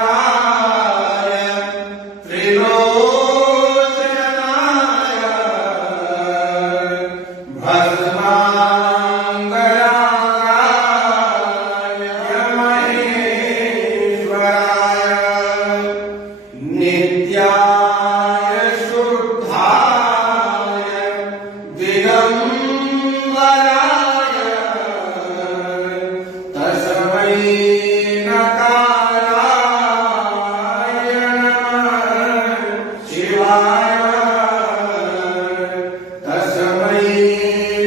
नागेन्द्रहाराय त्रिलोचनाय भस्माङ्गरागाय महेश्वराय नित्याय शुद्धाय दिगम्बराय तस्मै नकाराय नमः शिवाय तस्मै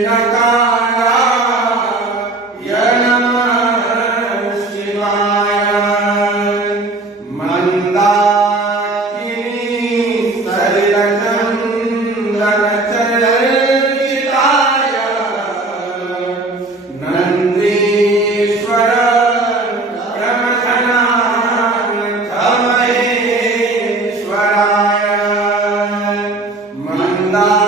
नकाराय नमः शिवाय मंदाकिनी सलिलचन्दनचर्चिताय नन्दीश्वर प्रमथनाथ महेश्वराय मंदा